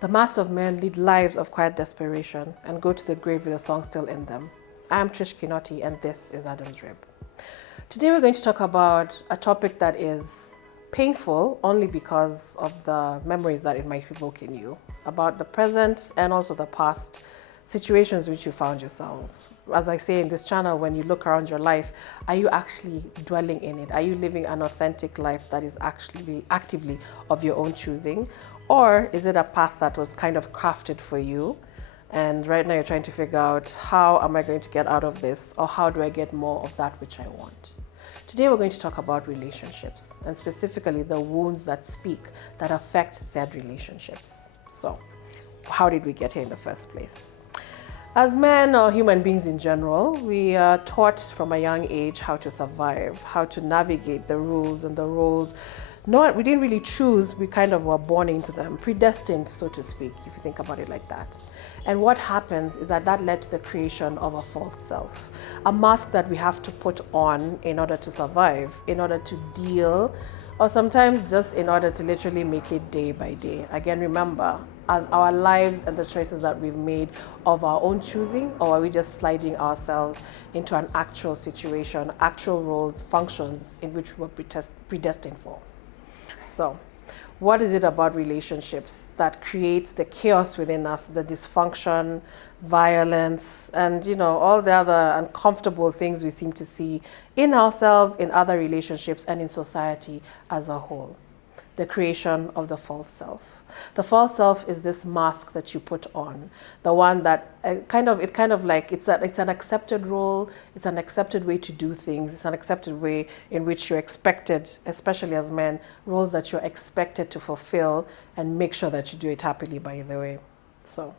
The mass of men lead lives of quiet desperation and go to the grave with a song still in them. I am Trish Kinoti, and this is Adam's Rib. Today we're going to talk about a topic that is painful only because of the memories that it might evoke in you, about the present and also the past situations which you found yourselves. As I say in this channel, when you look around your life, are you actually dwelling in it? Are you living an authentic life that is actually actively of your own choosing? Or is it a path that was kind of crafted for you? And right now you're trying to figure out, how am I going to get out of this? Or how do I get more of that which I want? Today we're going to talk about relationships, and specifically the wounds that speak, that affect said relationships. So, how did we get here in the first place? As men or human beings in general, we are taught from a young age how to survive, how to navigate the rules and the roles. No, we didn't really choose, we kind of were born into them, predestined, so to speak, if you think about it like that. And what happens is that led to the creation of a false self, a mask that we have to put on in order to survive, in order to deal, or sometimes just in order to literally make it day by day. Again, remember, our lives and the choices that we've made of our own choosing, or are we just sliding ourselves into an actual situation, actual roles, functions in which we were predestined for? So, what is it about relationships that creates the chaos within us, the dysfunction, violence, and all the other uncomfortable things we seem to see in ourselves, in other relationships, and in society as a whole? The creation of the false self. The false self is this mask that you put on, the one that it's an accepted role, it's an accepted way to do things, it's an accepted way in which you're expected, especially as men, roles that you're expected to fulfill and make sure that you do it happily, by the way. So,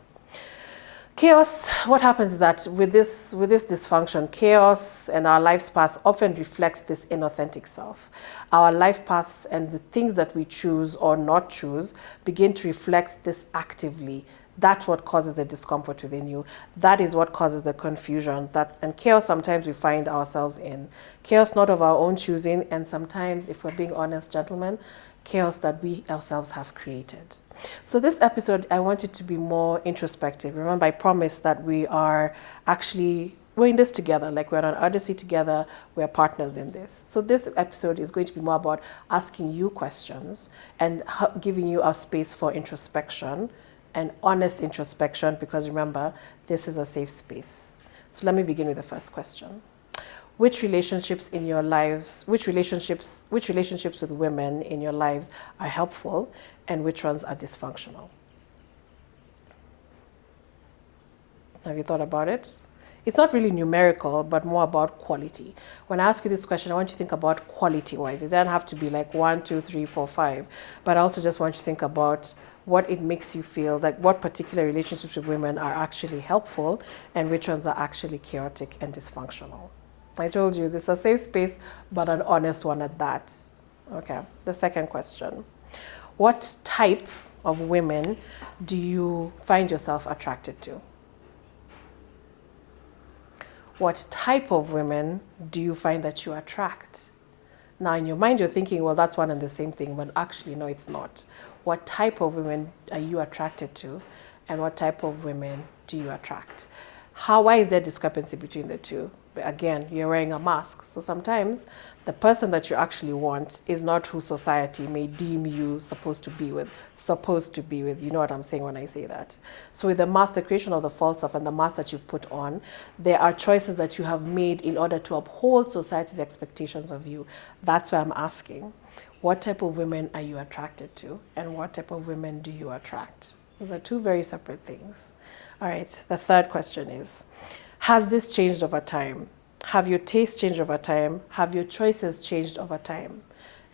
chaos, what happens is that with this dysfunction, chaos and our life paths often reflect this inauthentic self. Our life paths and the things that we choose or not choose begin to reflect this actively. That's what causes the discomfort within you. That is what causes the confusion. And chaos sometimes we find ourselves in. Chaos not of our own choosing, and sometimes, if we're being honest, gentlemen, chaos that we ourselves have created. So this episode, I want it to be more introspective. Remember, I promised that we're in this together, like we're on Odyssey together, we're partners in this. So this episode is going to be more about asking you questions and giving you a space for introspection and honest introspection, because remember, this is a safe space. So let me begin with the first question. Which relationships with women in your lives are helpful, and which ones are dysfunctional? Have you thought about it? It's not really numerical, but more about quality. When I ask you this question, I want you to think about quality-wise. It doesn't have to be like 1, 2, 3, 4, 5, but I also just want you to think about what it makes you feel, like what particular relationships with women are actually helpful and which ones are actually chaotic and dysfunctional. I told you, this is a safe space, but an honest one at that. Okay, the second question. What type of women do you find yourself attracted to? What type of women do you find that you attract? Now, in your mind, you're thinking, well, that's one and the same thing, but actually, no, it's not. What type of women are you attracted to, and what type of women do you attract? Why is there discrepancy between the two? Again, you're wearing a mask. So sometimes the person that you actually want is not who society may deem you supposed to be with. You know what I'm saying when I say that. So with the mask, the creation of the false self and the mask that you've put on, there are choices that you have made in order to uphold society's expectations of you. That's why I'm asking, what type of women are you attracted to, and what type of women do you attract? Those are two very separate things. All right, the third question is, has this changed over time? Have your tastes changed over time? Have your choices changed over time?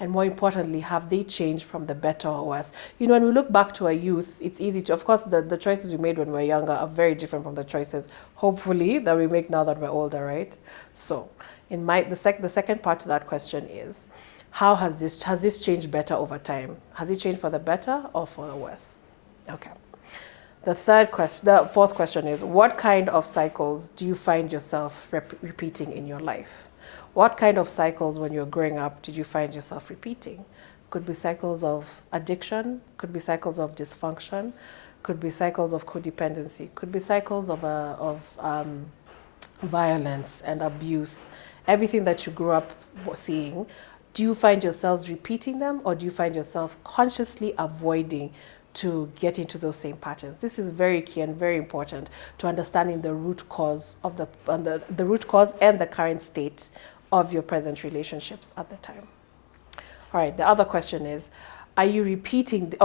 And more importantly, have they changed from the better or worse? When we look back to our youth, it's easy to, of course, the choices we made when we were younger are very different from the choices, hopefully, that we make now that we're older, right? So, the second part to that question is, how has this changed better over time? Has it changed for the better or for the worse? Okay. The fourth question is, what kind of cycles do you find yourself repeating in your life? What kind of cycles when you're growing up did you find yourself repeating? Could be cycles of addiction, could be cycles of dysfunction, could be cycles of codependency, could be cycles of violence and abuse, everything that you grew up seeing. Do you find yourselves repeating them, or do you find yourself consciously avoiding to get into those same patterns? This is very key and very important to understanding the root cause of the root cause and the current state of your present relationships at the time. All right, the other question is, are you repeating, the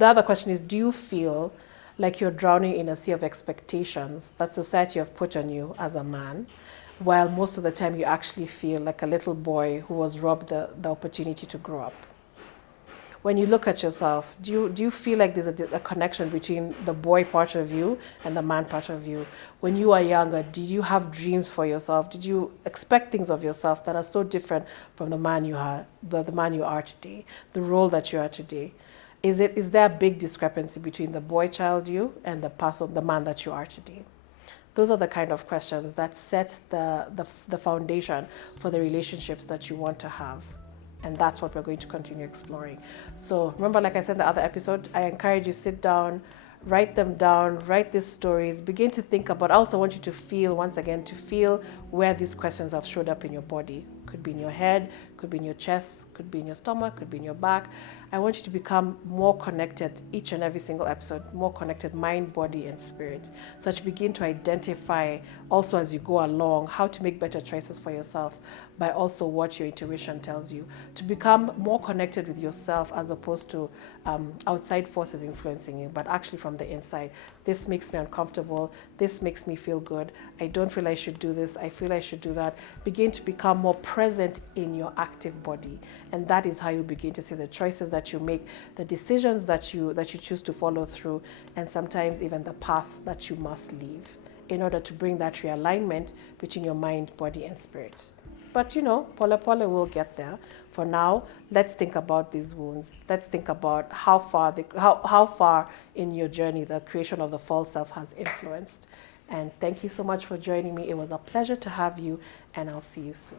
other question is, do you feel like you're drowning in a sea of expectations that society have put on you as a man, while most of the time you actually feel like a little boy who was robbed the opportunity to grow up? When you look at yourself, do you feel like there's a connection between the boy part of you and the man part of you? When you were younger, did you have dreams for yourself? Did you expect things of yourself that are so different from the man you are, the man you are today, the role that you are today? Is there a big discrepancy between the boy child you and the man that you are today? Those are the kind of questions that set the foundation for the relationships that you want to have. And that's what we're going to continue exploring. So remember, like I said in the other episode, I encourage you, sit down, write them down, write these stories, begin to think about. I also want you to feel, once again, where these questions have showed up in your body. Could be in your head, could be in your chest, could be in your stomach, could be in your back. I want you to become more connected each and every single episode, more connected mind, body, and spirit. So that you begin to identify also as you go along how to make better choices for yourself by also what your intuition tells you. To become more connected with yourself as opposed to outside forces influencing you, but actually from the inside. This makes me uncomfortable. This makes me feel good. I don't feel I should do this. I feel I should do that. Begin to become more present in your active body. And that is how you begin to see the choices that you make, the decisions that you choose to follow through, and sometimes even the path that you must leave in order to bring that realignment between your mind, body, and spirit. But pole pole will get there. For now, let's think about these wounds. Let's think about how far in your journey the creation of the false self has influenced. And thank you so much for joining me. It was a pleasure to have you, and I'll see you soon.